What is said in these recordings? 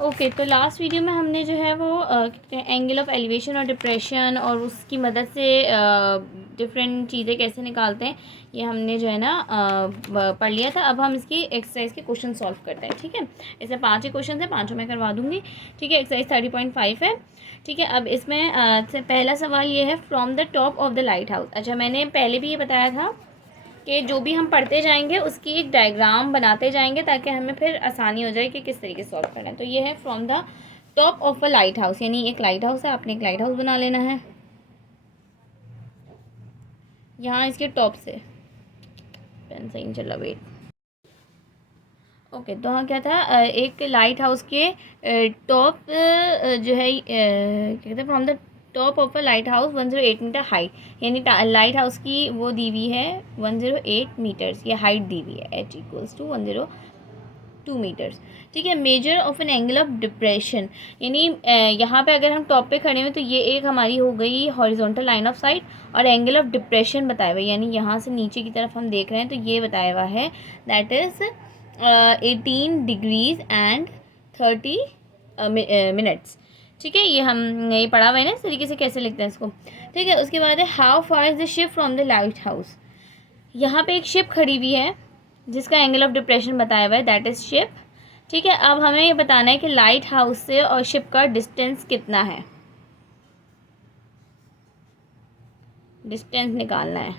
Okay तो last video में हमने जो है वो एंगल ऑफ एलिवेशन और डिप्रेशन और उसकी मदद से डिफरेंट चीज़ें कैसे निकालते हैं ये हमने जो है ना पढ़ लिया था। अब हम इसकी एक्सरसाइज के क्वेश्चन सॉल्व करते हैं, ठीक है। इसमें 5 ही क्वेश्चन हैं, 5 मैं करवा दूँगी, ठीक है। एक्सरसाइज 30.5 है, ठीक है। अब इसमें पहला सवाल ये है, from the top of the light house. अच्छा, मैंने पहले भी ये बताया था कि जो भी हम पढ़ते जाएंगे उसकी एक डायग्राम बनाते जाएंगे ताकि हमें फिर आसानी हो जाए कि किस तरीके से सॉल्व करना है। तो ये है from the top of a light house, यानी एक लाइट हाउस है, आपने एक लाइट हाउस बना लेना है यहाँ इसके टॉप से। पेन सही नहीं चल रहा, वेट। ओके, तो हाँ क्या था, एक लाइट हाउस के टॉप जो है क्या कहते हैं, from the top of a lighthouse 108 metre height, यानी लाइट हाउस की वो दी हुई है 108 मीटर्स, ये हाइट दी हुई है, h इक्वल्स टू 102 मीटर्स, ठीक है। Measure of an angle of depression, यानी यहाँ पे अगर हम टॉप पे खड़े हुए तो ये एक हमारी हो गई हॉरिजॉन्टल लाइन ऑफ साइट, और एंगल ऑफ डिप्रेशन बताया हुआ है, यानी यहाँ से नीचे की तरफ हम देख रहे हैं तो ये बताया हुआ है that is 18 degrees and 30 minutes, ठीक है। ये हम ये पढ़ा हुआ है ना इस तरीके से कैसे लिखते हैं इसको, ठीक है। उसके बाद है how far is the ship from the light house. यहाँ पे एक शिप खड़ी हुई है जिसका एंगल ऑफ डिप्रेशन बताया हुआ है, दैट इज़ शिप, ठीक है। अब हमें ये बताना है कि लाइट हाउस से और शिप का डिस्टेंस कितना है, डिस्टेंस निकालना है,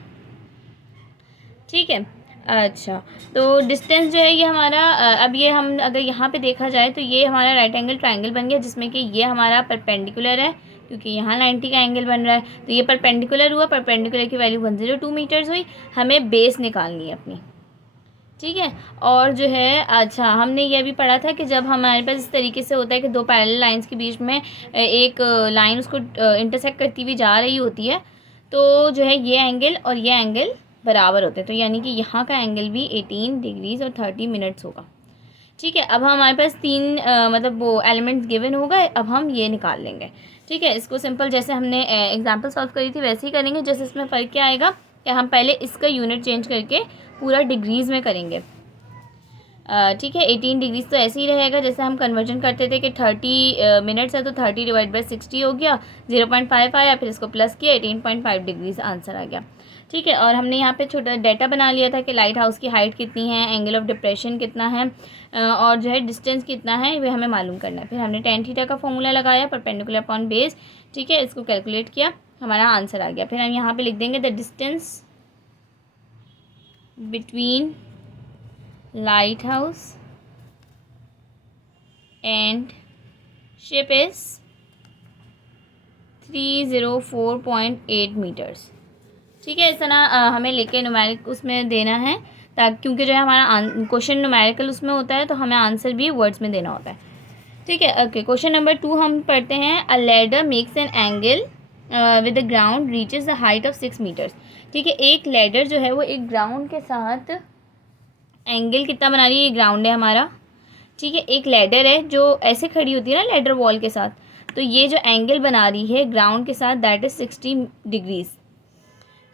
ठीक है। अच्छा, तो डिस्टेंस जो है ये हमारा अब ये हम अगर यहाँ पे देखा जाए तो ये हमारा राइट एंगल ट्रायंगल बन गया, जिसमें कि ये हमारा परपेंडिकुलर है क्योंकि यहाँ 90 का एंगल बन रहा है, तो ये परपेंडिकुलर हुआ, परपेंडिकुलर की वैल्यू 102 मीटर्स हुई। हमें बेस निकालनी है अपनी, ठीक है। और जो है अच्छा, हमने ये भी पढ़ा था कि जब हमारे पास इस तरीके से होता है कि दो पैरेलल लाइंस के बीच में एक लाइन उसको इंटरसेक्ट करती हुई जा रही होती है, तो जो है ये एंगल और ये एंगल बराबर होते हैं, तो यानी कि यहाँ का एंगल भी 18 डिग्रीज और 30 मिनट्स होगा, ठीक है। अब हमारे पास तीन मतलब वो एलिमेंट्स गिवन हो गए, अब हम ये निकाल लेंगे, ठीक है। इसको सिंपल जैसे हमने एग्जांपल सॉल्व करी थी वैसे ही करेंगे, जैसे इसमें फ़र्क क्या आएगा कि हम पहले इसका यूनिट चेंज करके पूरा डिग्रीज़ में करेंगे, ठीक है। 18 डिग्रीज तो ऐसे ही रहेगा जैसे हम कन्वर्जन करते थे कि 30 मिनट्स है तो 30 डिवाइड बाई 60 हो गया, 0.5 आया, फिर इसको प्लस किया, 18.5 डिग्रीज आंसर आ गया, ठीक है। और हमने यहाँ पे छोटा डाटा बना लिया था कि लाइट हाउस की हाइट कितनी है, एंगल ऑफ डिप्रेशन कितना है, और जो है डिस्टेंस कितना है वे हमें मालूम करना है। फिर हमने tan थीटा का फॉर्मूला लगाया, परपेंडिकुलर अपॉन बेस, ठीक है। इसको कैलकुलेट किया, हमारा आंसर आ गया। फिर हम यहाँ पे लिख देंगे the distance between lighthouse and ship is 304.8 metres, ठीक है। इस तरह हमें लेके न्यूमेरिक उसमें देना है, ताकि क्योंकि जो है हमारा क्वेश्चन न्यूमेरिकल उसमें होता है तो हमें आंसर भी वर्ड्स में देना होता है, ठीक है। ओके, क्वेश्चन नंबर 2 हम पढ़ते हैं। A ladder makes an angle with the ground reaches the height of 6 metres, ठीक है। एक लैडर जो है वो एक ग्राउंड के साथ एंगल कितना बना रही है, ये ग्राउंड है हमारा, ठीक है। एक लैडर है जो ऐसे खड़ी होती है ना लैडर वॉल के साथ, तो ये जो एंगल बना रही है ग्राउंड के साथ दैट इज़ 60 डिग्रीज़,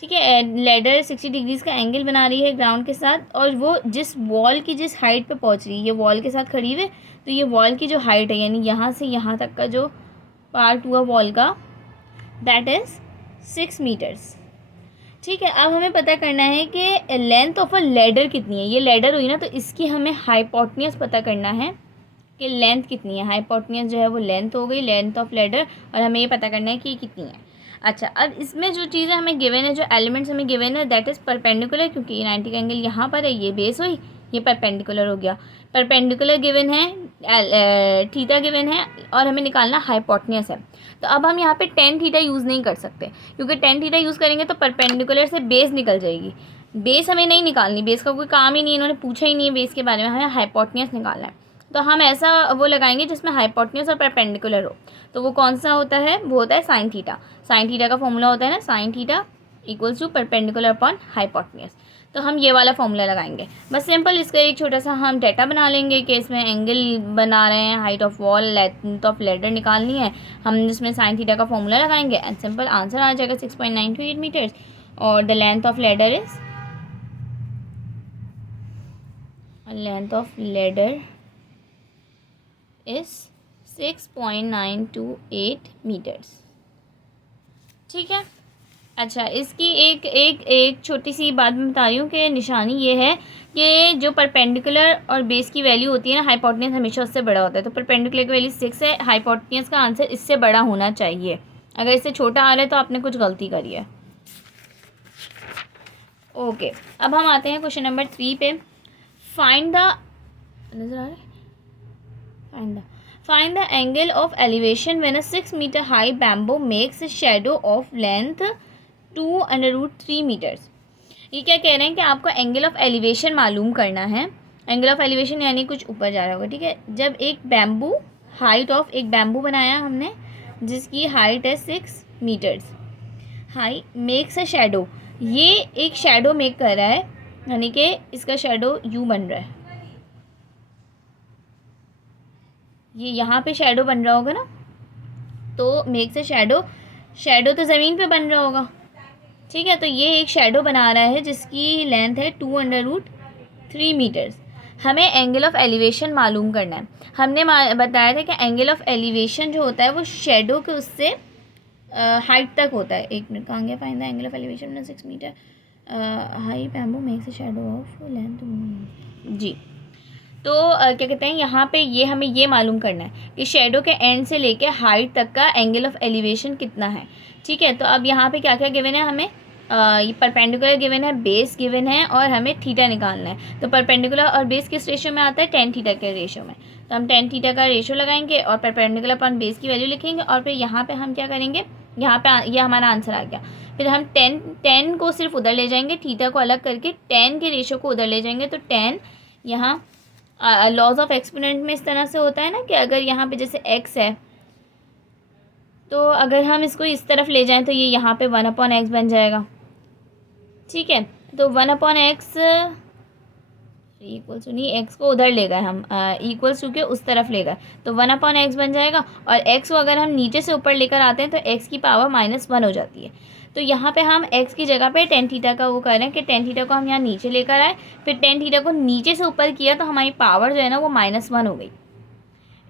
ठीक है। लैडर 60 डिग्रीज़ का एंगल बना रही है ग्राउंड के साथ, और वो जिस वॉल की जिस हाइट पे पहुंच रही है, ये वॉल के साथ खड़ी हुई, तो ये वॉल की जो हाइट है यानी यहाँ से यहाँ तक का जो पार्ट हुआ वॉल का दैट इज़ 6 मीटर्स, ठीक है। अब हमें पता करना है कि लेंथ ऑफ अ लैडर कितनी है, ये लैडर हुई ना, तो इसकी हमें हाइपोटेन्यूज पता करना है कि लेंथ कितनी है। हाइपोटेन्यूज जो है वो लेंथ हो गई, लेंथ ऑफ लैडर, और हमें ये पता करना है कि कितनी है। अच्छा, अब इसमें जो चीज़ें हमें गिवन है, जो एलिमेंट्स हमें गिवन है दैट इज़ परपेंडिकुलर, क्योंकि ये 90 का एंगल यहाँ पर है, ये बेस हुई, ये परपेंडिकुलर हो गया। परपेंडिकुलर गिवन है, थीटा गिवन है, और हमें निकालना हाइपोटेन्यूज है। तो अब हम यहाँ पे tan थीटा यूज़ नहीं कर सकते, क्योंकि tan थीटा यूज़ करेंगे तो परपेंडिकुलर से बेस निकल जाएगी, बेस हमें नहीं निकालनी, बेस का कोई काम ही नहीं है, इन्होंने पूछा ही नहीं है बेस के बारे में, हमें हाइपोटेन्यूज निकालना है। तो हम ऐसा वो लगाएंगे जिसमें हाइपोटेन्यूज और परपेंडिकुलर हो, तो वो कौन सा होता है, वो होता है साइन थीटा। साइन थीटा का फॉर्मूला होता है ना, sine theta equals to perpendicular upon hypotenuse, तो हम ये वाला फॉर्मूला लगाएंगे। बस सिंपल इसका एक छोटा सा हम डाटा बना लेंगे कि इसमें एंगल बना रहे हैं, height of wall, length of ladder निकालनी है, हम इसमें साइन थीटा का फॉर्मूला लगाएंगे एंड सिंपल आंसर आ जाएगा 6.928 मीटर्स, और the length of ladder is 6.928 metres. ठीक है। अच्छा, इसकी एक छोटी सी बात मैं बता रही हूँ कि निशानी ये है कि जो परपेंडिकुलर और बेस की वैल्यू होती है ना, हाइपोटेन्यूज हमेशा उससे बड़ा होता है। तो परपेंडिकुलर की वैल्यू 6 है, हाइपोटेन्यूज का आंसर इससे बड़ा होना चाहिए। अगर इससे छोटा आ रहा है तो आपने कुछ गलती करी है। ओके, अब हम आते हैं क्वेश्चन नंबर 3 पे। फाइंड द नजर आ रहा है find the angle of elevation when a 6 metre high bamboo makes a shadow of length 2√3 metres. ये क्या कह रहे हैं कि आपको एंगल ऑफ एलिवेशन मालूम करना है। एंगल ऑफ एलिवेशन यानी कुछ ऊपर जा रहा होगा, ठीक है। जब एक बैम्बू एक बैम्बू बनाया हमने जिसकी हाइट है 6 metres high, makes a shadow, ये एक शैडो मेक कर रहा है, यानी कि इसका शैडो यूँ बन रहा है। ये यहाँ पे शैडो बन रहा होगा ना, तो मेक्स अ शैडो, शैडो तो ज़मीन पे बन रहा होगा, ठीक है। तो ये एक शैडो बना रहा है जिसकी लेंथ है 2√3 मीटर्स। हमें एंगल ऑफ एलिवेशन मालूम करना है। हमने बताया था कि एंगल ऑफ एलिवेशन जो होता है वो शैडो के उससे हाइट तक होता है। एक मिनट, कहाँ गया? Find the angle of elevation 6 metre high bamboo makes a shadow of length. जी, तो क्या कहते हैं, यहाँ पे ये हमें ये मालूम करना है कि शैडो के एंड से लेके हाइट तक का एंगल ऑफ एलिवेशन कितना है, ठीक है। तो अब यहाँ पे क्या क्या गिवन है हमें, ये परपेंडिकुलर गिवन है, बेस गिवन है, और हमें थीटा निकालना है। तो परपेंडिकुलर और बेस किस रेशियो में आता है? tan थीटा के रेशियो में। तो हम tan थीटा का रेशियो लगाएंगे और परपेंडिकुलर अपॉन बेस की वैल्यू लिखेंगे, और फिर यहाँ पे हम क्या करेंगे, यहाँ पे ये हमारा आंसर आ गया। फिर हम tan को सिर्फ उधर ले जाएंगे, थीटा को अलग करके tan के रेशियो को उधर ले जाएंगे। तो tan यहाँ लॉज ऑफ एक्सपोनेंट में इस तरह से होता है ना कि अगर यहाँ पे जैसे x है, तो अगर हम इसको इस तरफ ले जाएं तो ये यहाँ पे 1/x बन जाएगा, ठीक है। तो 1/x इक्वल्स टू, नहीं, x को उधर ले गए हम, इक्वल्स टू के उस तरफ ले गए, तो 1/x बन जाएगा। और x को अगर हम नीचे से ऊपर लेकर आते हैं तो x की पावर -1 हो जाती है। तो यहाँ पे हम x की जगह पे tan थीटा का वो कर रहे हैं कि tan थीटा को हम यहाँ नीचे लेकर आए, फिर tan थीटा को नीचे से ऊपर किया तो हमारी पावर जो है ना वो -1 हो गई,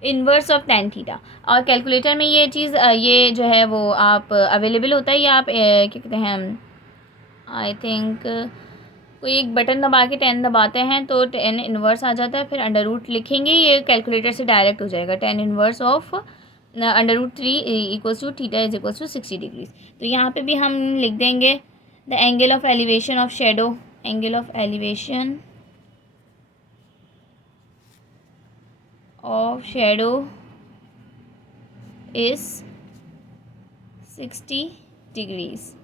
इन्वर्स ऑफ tan थीटा। और कैलकुलेटर में ये चीज़ ये जो है वो आप अवेलेबल होता है, या आप क्या कहते हैं, आई थिंक कोई एक बटन दबा के 10 दबाते हैं तो tan इन्वर्स आ जाता है, फिर अंडर रूट लिखेंगे, ये कैलकुलेटर से डायरेक्ट हो जाएगा। tan inverse of √3 equals to theta is equals to 60 degrees. तो यहाँ पे भी हम लिख देंगे the angle of elevation of shadow, angle of elevation of shadow is 60 degrees.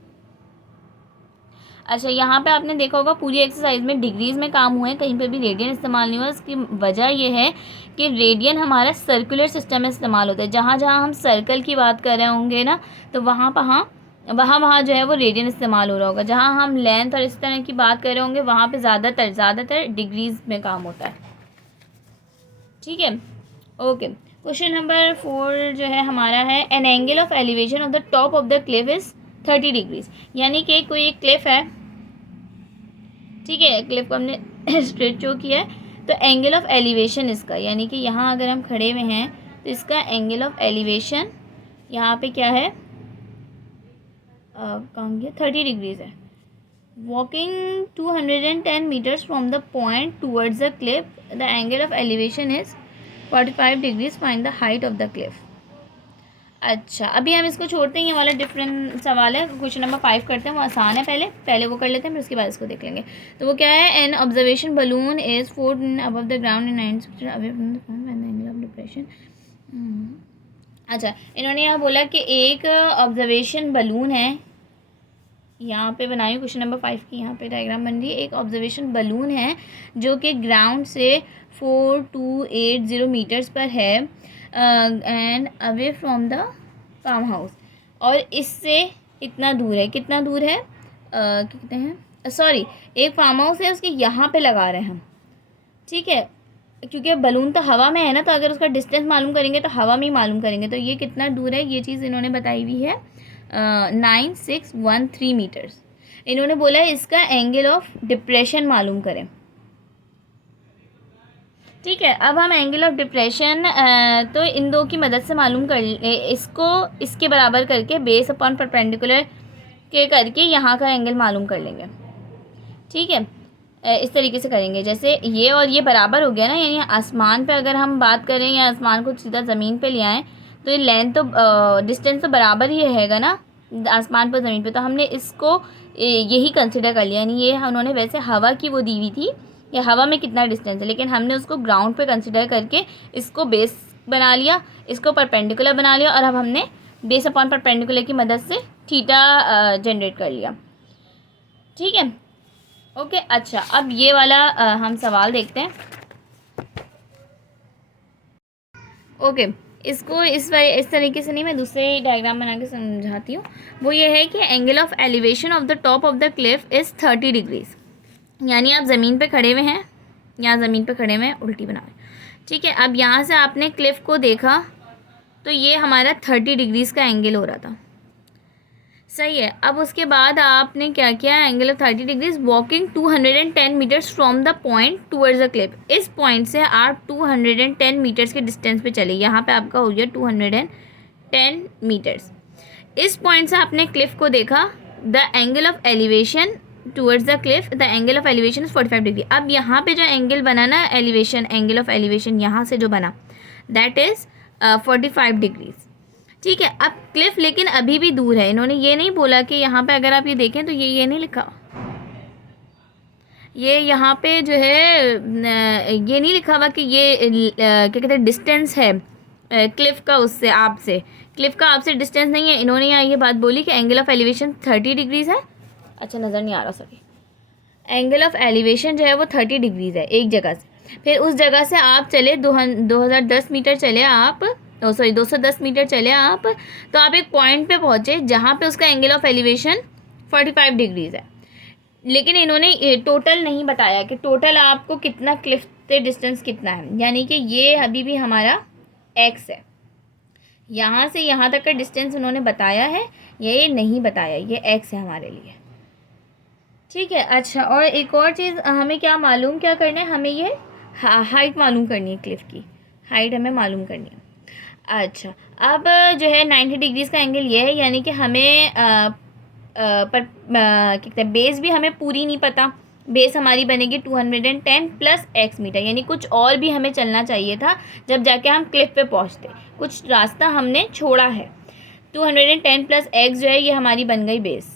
अच्छा, यहाँ पे आपने देखा होगा पूरी एक्सरसाइज में डिग्रीज में काम हुआ है, कहीं पे भी रेडियन इस्तेमाल नहीं हुआ। इसकी वजह यह है कि रेडियन हमारा सर्कुलर सिस्टम में इस्तेमाल होता है। जहाँ जहाँ हम सर्कल की बात कर रहे होंगे ना, तो वहाँ वहाँ जो है वो रेडियन इस्तेमाल हो रहा होगा। जहाँ हम लेंथ और इस तरह की बात कर रहे होंगे वहाँ पर ज़्यादातर डिग्रीज में काम होता है, ठीक है। ओके, क्वेश्चन नंबर 4 जो है हमारा है, an angle of elevation of the top of the Cliff is 30 degrees. यानी कि कोई एक क्लिफ है, ठीक है, क्लिफ को हमने स्ट्रेट शो किया है, तो एंगल ऑफ एलिवेशन इसका, यानी कि यहाँ अगर हम खड़े हुए हैं तो इसका एंगल ऑफ एलिवेशन यहाँ पे क्या है, कहाँ गया, 30 डिग्रीज है। Walking 210 metres from the point towards the cliff, the angle of elevation is 45 degrees, find the height of the cliff. अच्छा, अभी हम इसको छोड़ते हैं, ये वाला डिफरेंट सवाल है। क्वेश्चन नंबर 5 करते हैं, वो आसान है, पहले वो कर लेते हैं, फिर उसके बाद इसको देख लेंगे। तो वो क्या है, an observation balloon is 4 above the ground in 9 away from the ground when the angle of depression. अच्छा, इन्होंने यहाँ बोला कि एक ऑब्जर्वेशन बलून है, यहाँ पे बनाई क्वेश्चन नंबर 5 की यहाँ पे डायग्राम बन रही है। एक ऑब्जर्वेशन बलून है जो कि ग्राउंड से 4280 मीटर्स पर है and away from the farmhouse, और इससे इतना दूर है, कितना दूर है, क्या कहते हैं, सॉरी, एक फार्म हाउस है उसके यहाँ पे लगा रहे हैं हम, ठीक है। क्योंकि बलून तो हवा में है ना, तो अगर उसका डिस्टेंस मालूम करेंगे तो हवा में ही मालूम करेंगे। तो ये कितना दूर है, ये चीज़ इन्होंने बताई हुई है 9613 मीटर्स। इन्होंने बोला है इसका एंगल ऑफ डिप्रेशन मालूम करें। ठीक है, अब हम एंगल ऑफ डिप्रेशन तो इन दो की मदद से मालूम कर इसको इसके बराबर करके बेस अपॉन परपेंडिकुलर के करके यहाँ का एंगल मालूम कर लेंगे। ठीक है, इस तरीके से करेंगे, जैसे ये और ये बराबर हो गया ना, यानी आसमान पे अगर हम बात करें या आसमान को सीधा ज़मीन पे ले आएँ तो ये लेंथ तो डिस्टेंस तो बराबर ही रहेगा ना आसमान पर ज़मीन पे, तो हमने इसको यही कंसिडर कर लिया। यानी ये उन्होंने वैसे हवा की वो दी हुई थी या हवा में कितना डिस्टेंस है, लेकिन हमने उसको ग्राउंड पे कंसिडर करके इसको बेस बना लिया, इसको परपेंडिकुलर बना लिया, और अब हमने बेस अपॉन परपेंडिकुलर की मदद से थीटा जनरेट कर लिया। ठीक है, ओके। अच्छा, अब ये वाला हम सवाल देखते हैं। ओके, इसको इस तरीके से नहीं, मैं दूसरे डायग्राम बना के समझाती हूँ। वो ये है कि angle of elevation of the top of the Cliff is 30 degrees. यानी आप ज़मीन पे खड़े हुए हैं, यहाँ ज़मीन पे खड़े हुए हैं, उल्टी बना हुए। ठीक है, अब यहाँ से आपने क्लिफ को देखा तो ये हमारा 30 डिग्रीज़ का एंगल हो रहा था। सही है, अब उसके बाद आपने क्या किया, angle of 30 degrees walking 210 metres from the point towards the cliff. इस पॉइंट से आप 210 मीटर्स के डिस्टेंस पे चले, यहाँ पे आपका हो गया 210 मीटर्स। इस पॉइंट से आपने क्लिफ को देखा, the angle of elevation towards the cliff, the angle of elevation is 45 degree. अब यहाँ पे जो एंगल बना ना एलिवेशन, एंगल ऑफ एलिवेशन यहाँ से जो बना दैट इज़ 45 डिग्रीज। ठीक है, अब क्लिफ लेकिन अभी भी दूर है। इन्होंने ये नहीं बोला कि यहाँ पे अगर आप ये देखें तो ये नहीं लिखा, ये यहाँ पे जो है ये नहीं लिखा हुआ कि ये क्या कहते हैं डिस्टेंस है क्लिफ का उससे आपसे, क्लिफ का आपसे डिस्टेंस नहीं है। इन्होंने यहाँ ये बात बोली कि एंगल ऑफ एलिवेशन 30 डिग्रीज़ है। अच्छा, नज़र नहीं आ रहा, सॉरी। एंगल ऑफ एलिवेशन जो है वो 30 डिग्रीज़ है एक जगह से। फिर उस जगह से आप चले 2010 मीटर चले आप, 210 मीटर चले आप, तो आप एक पॉइंट पे पहुँचे जहाँ पे उसका एंगल ऑफ एलिवेशन 45 डिग्रीज़ है। लेकिन इन्होंने टोटल नहीं बताया कि टोटल आपको कितना क्लिफ से डिस्टेंस कितना है, यानी कि ये अभी भी हमारा x है। यहाँ से यहाँ तक का डिस्टेंस उन्होंने बताया है, ये नहीं बताया, ये x है हमारे लिए। ठीक है, अच्छा, और एक और चीज़ हमें क्या मालूम क्या करना है, हमें ये हाइट मालूम करनी है, क्लिफ की हाइट हमें मालूम करनी है। अच्छा, अब जो है 90 डिग्रीज़ का एंगल ये है, यानी कि हमें क्या कहते हैं बेस भी हमें पूरी नहीं पता। बेस हमारी बनेगी 210 प्लस x मीटर, यानी कुछ और भी हमें चलना चाहिए था जब जाके हम क्लिफ पे पहुंचते, कुछ रास्ता हमने छोड़ा है। 210 प्लस x जो है ये हमारी बन गई बेस।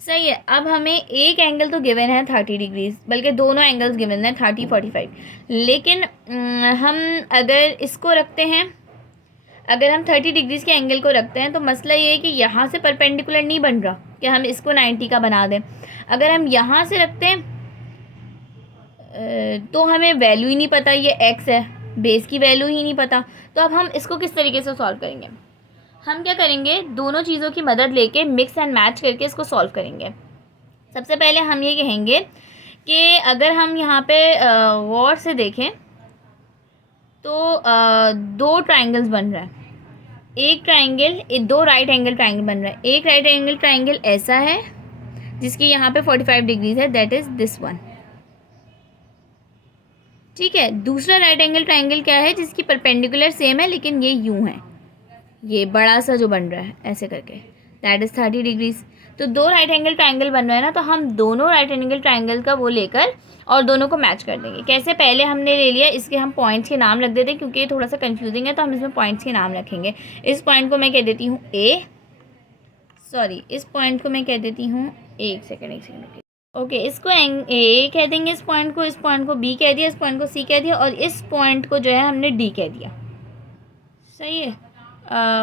सही है, अब हमें एक एंगल तो गिवन है 30 डिग्रीज़, बल्कि दोनों एंगल्स गिवन है 30 45। लेकिन हम अगर इसको रखते हैं, अगर हम 30 डिग्रीज़ के एंगल को रखते हैं तो मसला ये है कि यहाँ से परपेंडिकुलर नहीं बन रहा कि हम इसको 90 का बना दें। अगर हम यहाँ से रखते हैं तो हमें वैल्यू ही नहीं पता, ये x है, बेस की वैल्यू ही नहीं पता। तो अब हम इसको किस तरीके से सॉल्व करेंगे, हम क्या करेंगे, दोनों चीज़ों की मदद लेके मिक्स एंड मैच करके इसको सॉल्व करेंगे। सबसे पहले हम ये कहेंगे कि अगर हम यहाँ पे गौर से देखें तो दो ट्राइंगल्स बन रहा है, एक ट्राइंगल, दो राइट एंगल ट्राइंगल बन रहा है। एक राइट एंगल ट्राइंगल ऐसा है जिसकी यहाँ पे 45 डिग्रीज है, दैट इज़ दिस वन। ठीक है, दूसरा राइट एंगल ट्राइंगल क्या है जिसकी परपेंडिकुलर सेम है लेकिन ये यूँ है, ये बड़ा सा जो बन रहा है ऐसे करके, दैट इज़ 30 डिग्रीज। तो दो राइट एंगल ट्राइंगल बन रहा है ना, तो हम दोनों राइट एंगल ट्राइंगल का वो लेकर और दोनों को मैच कर देंगे। कैसे, पहले हमने ले लिया, इसके हम पॉइंट्स के नाम रख देते हैं क्योंकि ये थोड़ा सा कंफ्यूजिंग है, तो हम इसमें पॉइंट्स के नाम रखेंगे। इस पॉइंट को मैं कह देती हूँ इस पॉइंट को मैं कह देती हूँ एक सेकेंड ओके, इसको ए कह देंगे, इस पॉइंट को बी कह दिया, इस पॉइंट को सी कह दिया, और इस पॉइंट को जो है हमने डी कह दिया। सही है,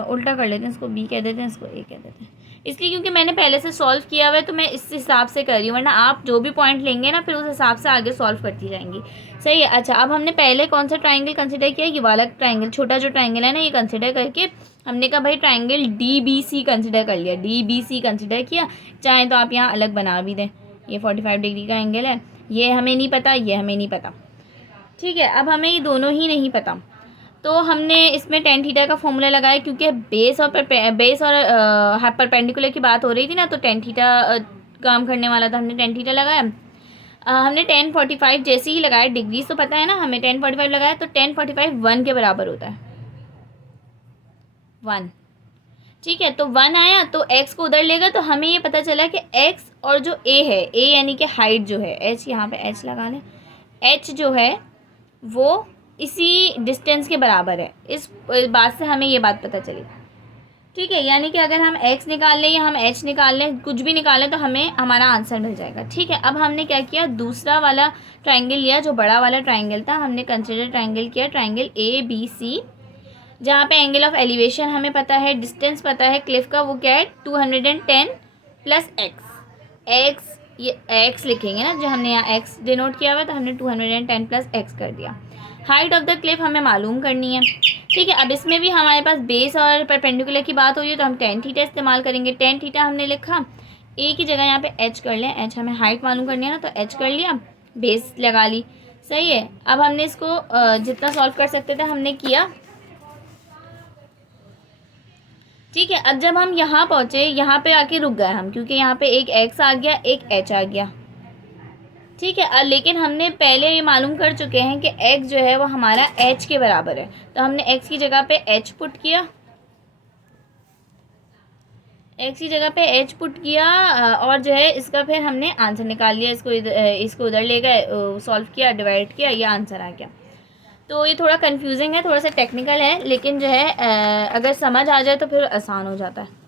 उल्टा कर लेते हैं, इसको बी कह देते हैं, इसको ए कह देते हैं, इसलिए क्योंकि मैंने पहले से सॉल्व किया हुआ है तो मैं इस हिसाब से कर रही हूँ, वरना आप जो भी पॉइंट लेंगे ना फिर उस हिसाब से आगे सॉल्व करती जाएंगी। सही है, अच्छा, अब हमने पहले कौन सा ट्राइंगल कंसिडर किया, ये वाला ट्राइंगल, छोटा जो ट्राइंगल है ना, ये कंसिडर करके हमने कहा भाई ट्राइंगल DBC कंसिडर कर लिया, DBC कंसिडर किया। चाहे तो आप यहाँ अलग बना भी दें, ये 45 डिग्री का एंगल है, ये हमें नहीं पता, ये हमें नहीं पता। ठीक है, अब हमें ये दोनों ही नहीं पता, तो हमने इसमें tan थीटा का फॉर्मूला लगाया, क्योंकि बेस और परपेंडिकुलर की बात हो रही थी ना, तो tan थीटा काम करने वाला था, हमने tan थीटा लगाया। हमने 1045 जैसे ही लगाया, डिग्री तो पता है ना हमें, 1045 लगाया तो 1045 1 के बराबर होता है, 1। ठीक है, तो 1 आया तो x को उधर लेगा, तो हमें ये पता चला कि x और जो a है, a यानी कि हाइट जो है, h यहाँ पे h लगा लें, h जो है वो इसी डिस्टेंस के बराबर है। इस बात से हमें ये बात पता चली। ठीक है, यानी कि अगर हम x निकाल लें या हम h निकाल लें, कुछ भी निकालें, तो हमें हमारा आंसर मिल जाएगा। ठीक है, अब हमने क्या किया, दूसरा वाला ट्राइंगल लिया, जो बड़ा वाला ट्राइंगल था, हमने कंसिडर ट्राइंगल किया, ट्राइंगल ABC, जहाँ पे एंगल ऑफ एलिवेशन हमें पता है, डिस्टेंस पता है क्लिफ का, वो क्या है 210 प्लस x ये x लिखेंगे ना, जो हमने यहाँ x डिनोट किया हुआ है, तो हमने 210 प्लस x कर दिया। हाइट ऑफ द क्लिफ हमें मालूम करनी है। ठीक है, अब इसमें भी हमारे पास बेस और परपेंडिकुलर की बात हो रही है, तो हम tan थीटा इस्तेमाल करेंगे। tan थीटा हमने लिखा, a की जगह यहाँ पे h कर लें, h हमें हाइट मालूम करनी है ना, तो h कर लिया, बेस लगा ली। सही है, अब हमने इसको जितना सॉल्व कर सकते थे हमने किया। ठीक है, अब जब हम यहाँ पहुँचे, यहाँ पे आके रुक गए हम, क्योंकि यहाँ पे एक x आ गया, एक h आ गया। ठीक है, लेकिन हमने पहले ये मालूम कर चुके हैं कि x जो है वो हमारा h के बराबर है, तो हमने x की जगह पे h पुट किया, x की जगह पे h पुट किया, और जो है इसका फिर हमने आंसर निकाल लिया, इसको उधर ले गए, सॉल्व किया, डिवाइड किया, ये आंसर आ गया। तो ये थोड़ा कंफ्यूजिंग है, थोड़ा सा टेक्निकल है, लेकिन जो है अगर समझ आ जाए तो फिर आसान हो जाता है।